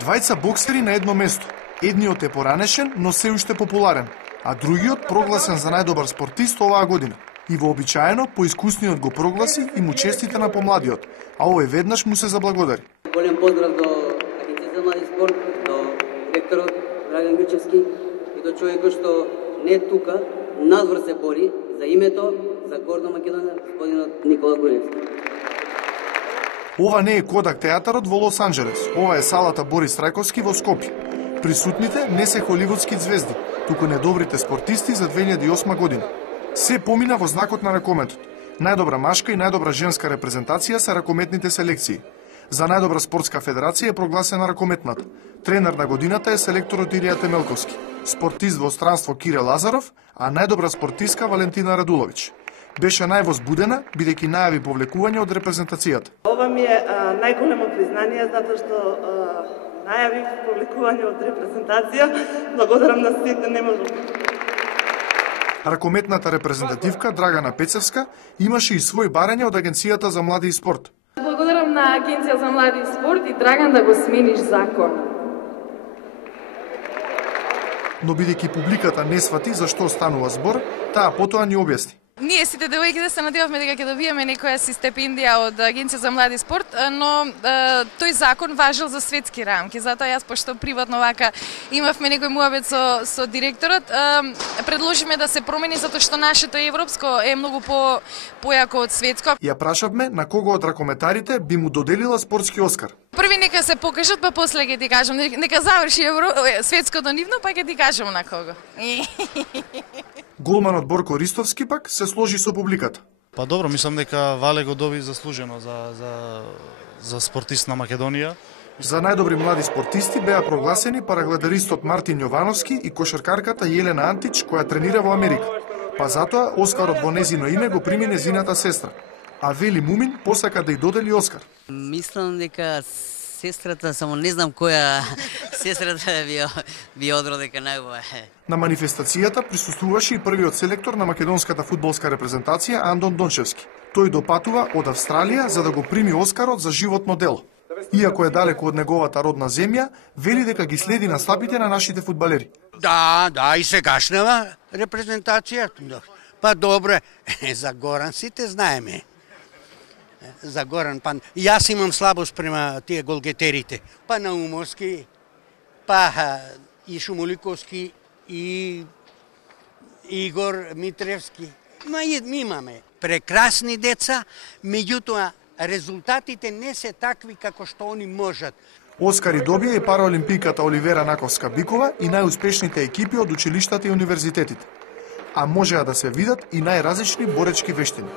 Двајца боксери на едно место. Едниот е поранешен, но се уште популарен, а другиот прогласен за најдобар спортист оваа година. И вообичаено, поискусниот го прогласи и му честита на помладиот, а овој веднаш му се заблагодари. Голем поздрав до Агенција за млади спорт, до директорот Драган Грчевски и до човекот што не е тука, надвор се бори за името, за Горна Македонија, господинот Никола Гуревски. Ова не е Кодак театарот во Лос Анџелес, ова е салата Борис Трајковски во Скопје. Присутните не се холивудски звезди, туку недобрите спортисти за 2008 година. Се помина во знакот на ракометот. Најдобра машка и најдобра женска репрезентација се ракометните селекции. За најдобра спортска федерација е прогласена ракометната. Тренер на годината е селекторот Илија Темелковски. Спортист во странство Кире Лазаров, а најдобра спортистка Валентина Радулович. Беше највозбудена, бидејќи најави повлекување од репрезентацијата. Ова ми е најголемо признание, затоа што најави повлекување од репрезентација. Благодарам на сите, не можам. Ракометната репрезентативка Драгана Пецевска имаше и свој барање од Агенцијата за млади и спорт. Благодарам на Агенција за млади и спорт и Драган да го смениш закон. Но бидејќи публиката не свати за што станува збор, таа потоа ни објасни. Ние сите девојките се надевавме дека ќе добиеме некоја си стипендија од Агенција за млади и спорт, но тој закон важел за светски рамки. Затоа јас, пошто приватно вака имавме некој муабет со директорот, предложиме да се промени затоа што нашето европско е многу појако од светско. Ја прашавме на кого од ракометарите би му доделила спортски Оскар. Први нека се покажат, па после ќе ти кажам, нека заврши светското нивно, па ќе ти кажам на кого. Голманот Борко Ристовски пак се сложи со публиката. Па добро, мислам дека Вале го доби заслужено за спортист на Македонија. За најдобри млади спортисти беа прогласени парагледаристот Мартин Јовановски и кошаркарката Јелена Антич, која тренира во Америка. Па затоа Оскарот во незино име го прими незината сестра. А Вели Мумин посака да ја додели Оскар. Мислам дека сестрата, само не знам која сестрата би одро дека најубава. На манифестацијата присуствуваше и првиот селектор на македонската фудбалска репрезентација Андон Дончевски. Тој допатува од Австралија за да го прими Оскарот за животно дело. Иако е далеку од неговата родна земја, вели дека ги следи на стапите на нашите фудбалери. Да, и сегашнава репрезентација. Па добре, за Горан сите знаеме. За Горан, па јас имам слабост према тие голгетерите. Па Наумовски, па и Шумоликовски, и Игор Митревски. Ми имаме прекрасни деца, меѓутоа резултатите не се такви како што они можат. Оскари добија и параолимпиката Оливера Наковска-Бикова и најуспешните екипи од училиштата и универзитетите. А можеа да се видат и најразлични боречки вештини.